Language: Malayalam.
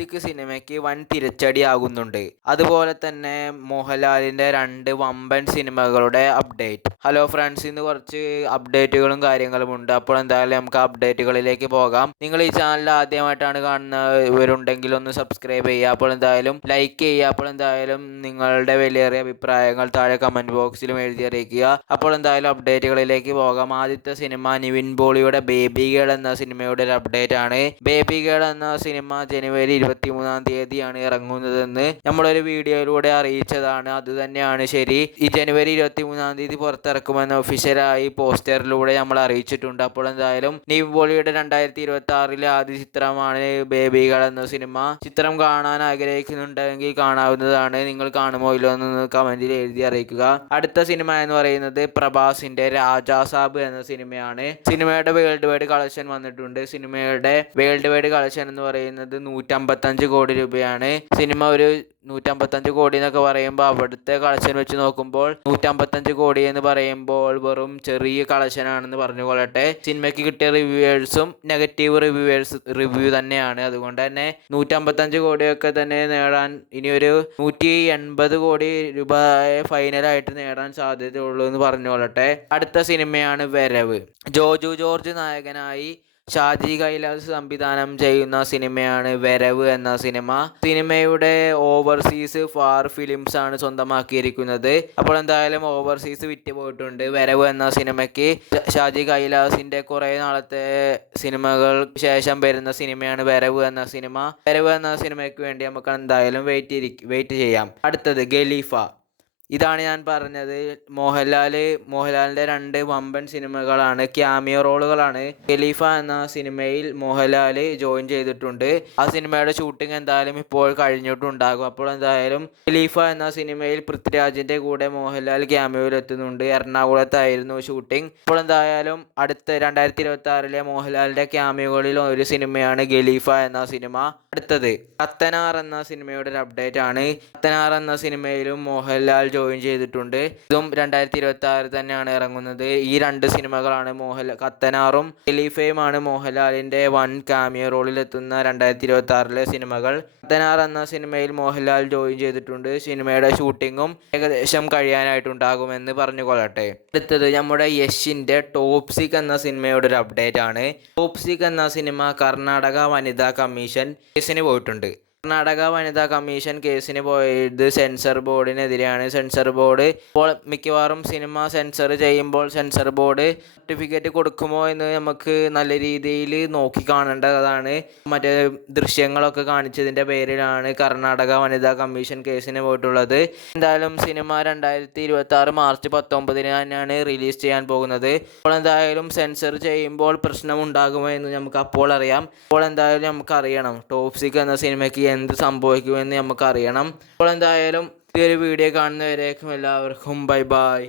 ടോപ്സിക് സിനിമയ്ക്ക് വൻ തിരിച്ചടിയാകുന്നുണ്ട്. അതുപോലെ തന്നെ മോഹൻലാലിൻ്റെ 2 വമ്പൻ സിനിമകളുടെ അപ്ഡേറ്റ്. ഹലോ ഫ്രണ്ട്സ്, ഇന്ന് കുറച്ച് അപ്ഡേറ്റുകളും കാര്യങ്ങളുമുണ്ട്. അപ്പോൾ എന്തായാലും നമുക്ക് അപ്ഡേറ്റുകളിലേക്ക് പോകാം. നിങ്ങൾ ഈ ചാനൽ ആദ്യമായിട്ടാണ് കാണുന്നവരുണ്ടെങ്കിൽ ഒന്ന് സബ്സ്ക്രൈബ് ചെയ്യുക. അപ്പോൾ എന്തായാലും ലൈക്ക് ചെയ്യുക. അപ്പോൾ എന്തായാലും നിങ്ങളുടെ വിലയേറിയ അഭിപ്രായങ്ങൾ താഴെ കമൻറ്റ് ബോക്സിലും എഴുതി അറിയിക്കുക. അപ്പോൾ എന്തായാലും അപ്ഡേറ്റുകളിലേക്ക് പോകാം. ആദ്യത്തെ സിനിമ നിവിൻ പോളിയുടെ ബേബി ഗേൾ എന്ന സിനിമയുടെ ഒരു അപ്ഡേറ്റ് ആണ്. ബേബി ഗേൾ എന്ന സിനിമ ജനുവരി 23-ാം തീയതിയാണ് ഇറങ്ങുന്നതെന്ന് നമ്മളൊരു വീഡിയോയിലൂടെ അറിയിച്ചതാണ്. അതുതന്നെയാണ് ശരി. ഈ ജനുവരി 23-ാം തീയതി പുറത്തിറക്കുമെന്ന് ഒഫീഷ്യലായി പോസ്റ്ററിലൂടെ നമ്മൾ അറിയിച്ചിട്ടുണ്ട്. അപ്പോൾ എന്തായാലും നിവിൻ പോളിയുടെ 2026-ലെ ആദ്യ ചിത്രമാണ് ബേബി ഗേൾ എന്ന സിനിമ. ചിത്രം കാണാൻ ആഗ്രഹിക്കുന്നുണ്ടെങ്കിൽ കാണാവുന്നതാണ്. നിങ്ങൾ കാണുമോ ഇല്ലോ എന്ന് കമന്റിൽ എഴുതി അറിയിക്കുക. അടുത്ത സിനിമ എന്ന് പറയുന്നത് പ്രഭാസിന്റെ രാജാ സാബ് എന്ന സിനിമയാണ്. സിനിമയുടെ വേൾഡ് വൈഡ് കളക്ഷൻ വന്നിട്ടുണ്ട്. സിനിമയുടെ വേൾഡ് വൈഡ് കളക്ഷൻ എന്ന് പറയുന്നത് 155 കോടി രൂപയാണ്. സിനിമ ഒരു 155 കോടി എന്നൊക്കെ പറയുമ്പോൾ അവിടുത്തെ കളക്ഷൻ വെച്ച് നോക്കുമ്പോൾ 155 കോടി എന്ന് പറയുമ്പോൾ വെറും ചെറിയ കളക്ഷനാണെന്ന് പറഞ്ഞുകൊള്ളട്ടെ. സിനിമയ്ക്ക് കിട്ടിയ റിവ്യൂവേഴ്സും നെഗറ്റീവ് റിവ്യൂ തന്നെയാണ്. അതുകൊണ്ട് തന്നെ 155 കോടിയൊക്കെ തന്നെ നേടാൻ ഇനിയൊരു 180 കോടി രൂപ ഫൈനലായിട്ട് നേടാൻ സാധ്യതയുള്ളൂ എന്ന് പറഞ്ഞുകൊള്ളട്ടെ. അടുത്ത സിനിമയാണ് വരവ്. ജോജു ജോർജ് നായകനായി ഷാജി കൈലാസ് സംവിധാനം ചെയ്യുന്ന സിനിമയാണ് വരവ് എന്ന സിനിമ. സിനിമയുടെ ഓവർസീസ് ഫാർ ഫിലിംസ് ആണ് സ്വന്തമാക്കിയിരിക്കുന്നത്. അപ്പോൾ എന്തായാലും ഓവർസീസ് വിറ്റ് പോയിട്ടുണ്ട്. വരവ് എന്ന സിനിമയ്ക്ക് ഷാജി കൈലാസിന്റെ കുറേ നാളത്തെ സിനിമകൾ ശേഷം വരുന്ന സിനിമയാണ് വരവ് എന്ന സിനിമ. വരവ് എന്ന സിനിമയ്ക്ക് വേണ്ടി നമുക്ക് എന്തായാലും വെയിറ്റ് ചെയ്യാം. അടുത്തത് ഖലീഫ. ഇതാണ് ഞാൻ പറഞ്ഞത്. മോഹൻലാലിൻ്റെ 2 വമ്പൻ സിനിമകളാണ്, ക്യാമിയോ റോളുകളാണ്. ഖലീഫ എന്ന സിനിമയിൽ മോഹൻലാൽ ജോയിൻ ചെയ്തിട്ടുണ്ട്. ആ സിനിമയുടെ ഷൂട്ടിംഗ് എന്തായാലും ഇപ്പോൾ കഴിഞ്ഞിട്ടുണ്ടാകും. അപ്പോൾ എന്തായാലും ഖലീഫ എന്ന സിനിമയിൽ പൃഥ്വിരാജിൻ്റെ കൂടെ മോഹൻലാൽ ക്യാമിയോയിൽ എത്തുന്നുണ്ട്. എറണാകുളത്തായിരുന്നു ഷൂട്ടിംഗ്. അപ്പോൾ എന്തായാലും അടുത്ത 2026-ലെ മോഹൻലാലിൻ്റെ ക്യാമിയോകളിൽ ഒരു സിനിമയാണ് ഖലീഫ എന്ന സിനിമ. അടുത്തത് കത്തനാർ എന്ന സിനിമയുടെ ഒരു അപ്ഡേറ്റ് ആണ്. കത്തനാർ എന്ന സിനിമയിലും മോഹൻലാൽ ജോയിൻ ചെയ്തിട്ടുണ്ട്. ഇതും 2026 തന്നെയാണ് ഇറങ്ങുന്നത്. ഈ 2 സിനിമകളാണ് കത്തനാറും ഖലീഫയുമാണ് മോഹൻലാലിന്റെ വൻ കാമിയോ റോളിൽ എത്തുന്ന 2026-ലെ സിനിമകൾ. കത്തനാർ എന്ന സിനിമയിൽ മോഹൻലാൽ ജോയിൻ ചെയ്തിട്ടുണ്ട്. സിനിമയുടെ ഷൂട്ടിങ്ങും ഏകദേശം കഴിയാനായിട്ടുണ്ടാകുമെന്ന് പറഞ്ഞുകൊള്ളട്ടെ. അടുത്തത് നമ്മുടെ യശിന്റെ ടോപ്സിക് എന്ന സിനിമയുടെ ഒരു അപ്ഡേറ്റ് ആണ്. ടോപ്സിക് എന്ന സിനിമ കർണാടക വനിതാ കമ്മീഷൻ കേസിന് പോയിട്ടുണ്ട്. കർണാടക വനിതാ കമ്മീഷൻ കേസിന് പോയത് സെൻസർ ബോർഡിനെതിരെയാണ്. സെൻസർ ബോർഡ് ഇപ്പോൾ മിക്കവാറും സിനിമ സെൻസർ ചെയ്യുമ്പോൾ സെൻസർ ബോർഡ് സർട്ടിഫിക്കറ്റ് കൊടുക്കുമോ എന്ന് നമുക്ക് നല്ല രീതിയിൽ നോക്കി കാണേണ്ടതാണ്. മറ്റേ ദൃശ്യങ്ങളൊക്കെ കാണിച്ചതിൻ്റെ പേരിലാണ് കർണാടക വനിതാ കമ്മീഷൻ കേസിന് പോയിട്ടുള്ളത്. എന്തായാലും സിനിമ 2026 മാർച്ച് 19-ന് തന്നെയാണ് റിലീസ് ചെയ്യാൻ പോകുന്നത്. അപ്പോൾ എന്തായാലും സെൻസർ ചെയ്യുമ്പോൾ പ്രശ്നമുണ്ടാകുമോ എന്ന് നമുക്ക് അപ്പോൾ അറിയാം. അപ്പോൾ എന്തായാലും നമുക്കറിയണം ടോപ്സിക് എന്ന സിനിമയ്ക്ക് എന്ത് സംഭവിക്കുമെന്ന് നമുക്കറിയണം. അപ്പോൾ എന്തായാലും ഈ ഒരു വീഡിയോ കാണുന്നവരേക്കും എല്ലാവർക്കും ബൈ ബൈ.